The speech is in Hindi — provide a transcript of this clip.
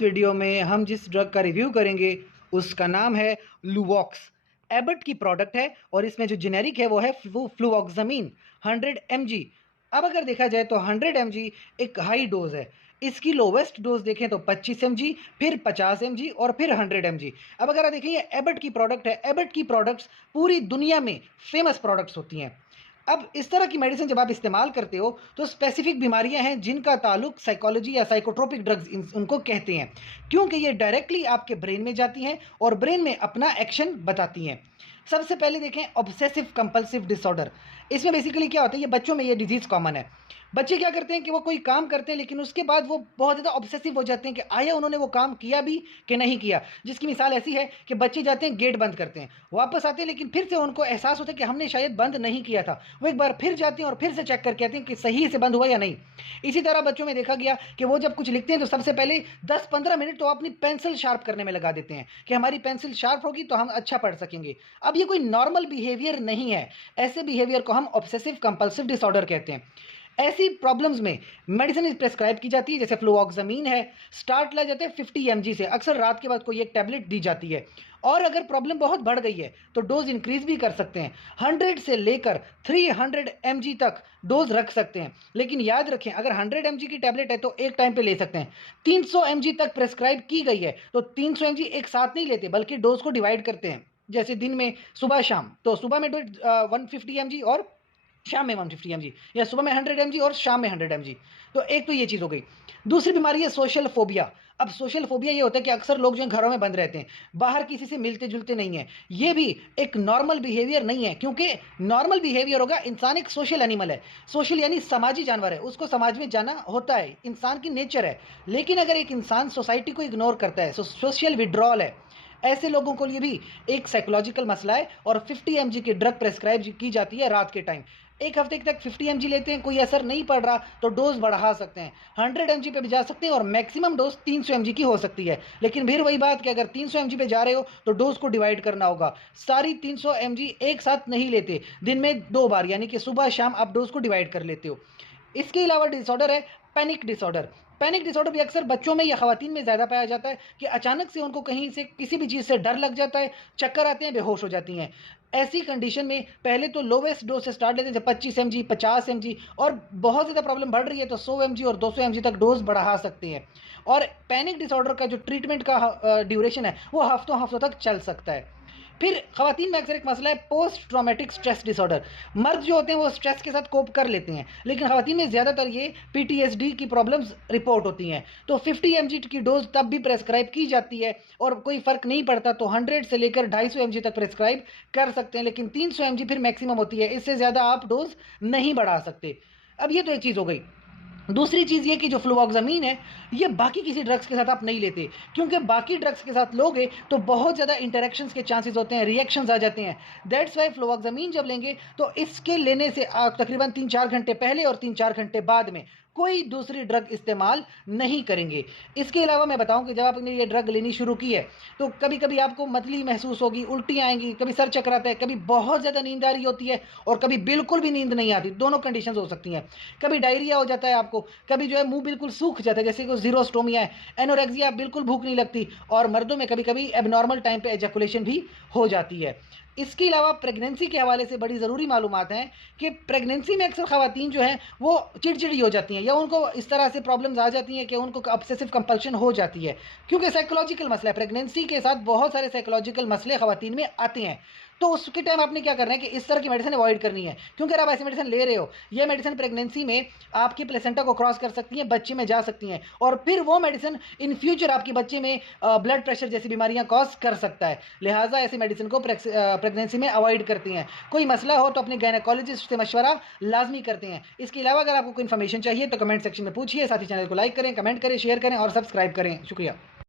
इस वीडियो में हम जिस ड्रग का रिव्यू करेंगे उसका नाम है लुवॉक्स। एबट की प्रोडक्ट है और इसमें जो जेनेरिक है वो है फ्लुवॉक्सामिन 100 mg। अब अगर देखा जाए तो 100 mg एक हाई डोज है। इसकी लोवेस्ट डोज देखें तो 25 mg, फिर 50 mg और फिर 100 mg। अब अगर आप देखें ये एबट की प्रोडक्ट है। एबट की प्रोडक्ट्स पूरी दुनिया में फेमस प्रोडक्ट्स होती हैं। अब इस तरह की मेडिसिन जब आप इस्तेमाल करते हो तो स्पेसिफिक बीमारियां हैं जिनका ताल्लुक साइकोलॉजी या साइकोट्रोपिक ड्रग्स उनको कहते हैं, क्योंकि ये डायरेक्टली आपके ब्रेन में जाती हैं और ब्रेन में अपना एक्शन बताती हैं। सबसे पहले देखें ऑब्सेसिव कंपल्सिव डिसऑर्डर। इसमें बेसिकली क्या होता है, ये बच्चों में ये डिजीज़ कॉमन है। बच्चे क्या करते हैं कि वो कोई काम करते हैं लेकिन उसके बाद वो बहुत ज़्यादा ऑब्सेसिव हो जाते हैं कि आया उन्होंने वो काम किया भी कि नहीं किया। जिसकी मिसाल ऐसी है कि बच्चे जाते हैं गेट बंद करते हैं, वापस आते हैं लेकिन फिर से उनको एहसास होता है कि हमने शायद बंद नहीं किया था। वो एक बार फिर जाते हैं और फिर से चेक करके आते हैं कि सही से बंद हुआ या नहीं। इसी तरह बच्चों में देखा गया कि वो जब कुछ लिखते हैं तो सबसे पहले 10-15 मिनट तो अपनी पेंसिल शार्प करने में लगा देते हैं कि हमारी पेंसिल शार्प होगी तो हम अच्छा पढ़ सकेंगे। अब ये कोई नॉर्मल बिहेवियर नहीं है। ऐसे बिहेवियर को हम ऑब्सेसिव कंपल्सिव डिसऑर्डर कहते हैं। ऐसी प्रॉब्लम्स में मेडिसिन प्रेस्क्राइब की जाती है, जैसे फ्लुवॉक्सामिन है। स्टार्ट ला जाते हैं 50 mg से, अक्सर रात के बाद कोई एक टैबलेट दी जाती है। और अगर प्रॉब्लम बहुत बढ़ गई है तो डोज इंक्रीज भी कर सकते हैं। 100 से लेकर 300 mg तक डोज रख सकते हैं। लेकिन याद रखें, अगर 100 mg की टैबलेट है तो एक टाइम पे ले सकते हैं। 300 mg तक प्रेस्क्राइब की गई है तो 300 mg एक साथ नहीं लेते बल्कि डोज को डिवाइड करते हैं। जैसे दिन में सुबह शाम, तो सुबह में 150 mg और शाम में 150 mg, या सुबह में 100 mg और शाम में 100 mg। तो एक तो ये चीज़ हो गई। दूसरी बीमारी है सोशल फोबिया। अब सोशल फोबिया ये होता है कि अक्सर लोग जो हैं घरों में बंद रहते हैं, बाहर किसी से मिलते जुलते नहीं हैं। ये भी एक नॉर्मल बिहेवियर नहीं है, क्योंकि नॉर्मल बिहेवियर होगा, इंसान एक सोशल एनिमल है। सोशल यानी समाजी जानवर है, उसको समाज में जाना होता है, इंसान की नेचर है। लेकिन अगर एक इंसान सोसाइटी को इग्नोर करता है, सोशल विड्रॉल है, ऐसे लोगों के लिए भी एक साइकोलॉजिकल मसला है। और 50 mg की ड्रग प्रेस्क्राइब की जाती है रात के टाइम। एक हफ्ते तक 50 mg लेते हैं, कोई असर नहीं पड़ रहा तो डोज बढ़ा सकते हैं, 100 mg पे भी जा सकते हैं और मैक्सिमम डोज 300 mg की हो सकती है। लेकिन फिर वही बात कि अगर 300 mg पे जा रहे हो तो डोज को डिवाइड करना होगा। सारी 300 mg एक साथ नहीं लेते, दिन में 2 बार यानी कि सुबह शाम आप डोज को डिवाइड कर लेते हो। इसके अलावा डिसऑर्डर है पैनिक डिसऑर्डर। पैनिक डिसऑर्डर भी अक्सर बच्चों में या खवातीन में ज़्यादा पाया जाता है कि अचानक से उनको कहीं से किसी भी चीज़ से डर लग जाता है, चक्कर आते हैं, बेहोश हो जाती हैं। ऐसी कंडीशन में पहले तो लोवेस्ट डोज से स्टार्ट लेते हैं, जब 25 mg 50 mg, और बहुत ज़्यादा प्रॉब्लम बढ़ रही है तो 100 mg और 200 mg तक डोज बढ़ा सकते हैं। और पैनिक डिसऑर्डर का जो ट्रीटमेंट का ड्यूरेशन है वो हफ्तों हफ्तों तक चल सकता है। फिर खवातीन में अक्सर एक मसला है पोस्ट ट्रॉमेटिक स्ट्रेस डिसऑर्डर। मर्द जो होते हैं वो स्ट्रेस के साथ कोप कर लेते हैं, लेकिन खवातीन में ज़्यादातर ये पीटीएसडी की प्रॉब्लम्स रिपोर्ट होती हैं। तो 50 mg की डोज तब भी प्रेस्क्राइब की जाती है और कोई फ़र्क नहीं पड़ता तो 100 से लेकर 250 mg तक प्रेस्क्राइब कर सकते हैं। लेकिन 300 mg फिर मैक्सिमम होती है, इससे ज़्यादा आप डोज नहीं बढ़ा सकते। अब ये तो एक चीज़ हो गई। दूसरी चीज़ ये कि जो फ्लुवॉक्सामिन है ये बाकी किसी ड्रग्स के साथ आप नहीं लेते, क्योंकि बाकी ड्रग्स के साथ लोगे तो बहुत ज़्यादा इंटरेक्शंस के चांसेस होते हैं, रिएक्शंस आ जाते हैं। दैट्स वाई फ्लुवॉक्सामिन जब लेंगे तो इसके लेने से तकरीबन 3-4 घंटे पहले और 3-4 घंटे बाद में कोई दूसरी ड्रग इस्तेमाल नहीं करेंगे। इसके अलावा मैं बताऊं कि जब आपने ये ड्रग लेनी शुरू की है तो कभी कभी आपको मतली महसूस होगी, उल्टी आएंगी, कभी सर चकराता है, कभी बहुत ज़्यादा नींद आ रही होती है और कभी बिल्कुल भी नींद नहीं आती। दोनों कंडीशंस हो सकती हैं। कभी डायरिया हो जाता है आपको, कभी जो है मुंह बिल्कुल सूख जाता है जैसे कि जीरोस्टोमिया है, एनोरेक्सिया, बिल्कुल भूख नहीं लगती, और मर्दों में कभी कभी एबनॉर्मल टाइम पे एजैकुलेशन भी हो जाती है। इसके अलावा प्रेगनेंसी के हवाले से बड़ी ज़रूरी मालूमात हैं कि प्रेगनेंसी में अक्सर खवातीन जो हैं वो चिड़चिड़ी हो जाती हैं, या उनको इस तरह से प्रॉब्लम्स आ जाती हैं कि उनको ऑब्सेसिव कंपल्शन हो जाती है, क्योंकि साइकोलॉजिकल मसला है। प्रेगनेंसी के साथ बहुत सारे साइकोलॉजिकल मसले खवातीन में आते हैं। तो उसके टाइम आपने क्या करना है कि इस तरह की मेडिसिन अवॉइड करनी है, क्योंकि अगर आप ऐसी मेडिसिन ले रहे हो, ये मेडिसिन प्रेगनेंसी में आपकी प्लेसेंटा को क्रॉस कर सकती हैं, बच्चे में जा सकती हैं, और फिर वो मेडिसिन इन फ्यूचर आपके बच्चे में ब्लड प्रेशर जैसी बीमारियां कॉज कर सकता है। लिहाजा ऐसी मेडिसिन को प्रेगनेंसी में अवॉइड करती हैं। कोई मसला हो तो अपने गायनेकोलॉजिस्ट से मशवरा लाजमी करते हैं। इसके अलावा अगर आपको कोई इन्फॉर्मेशन चाहिए तो कमेंट सेक्शन में पूछिए। साथ ही चैनल को लाइक करें, कमेंट करें, शेयर करें और सब्सक्राइब करें। शुक्रिया।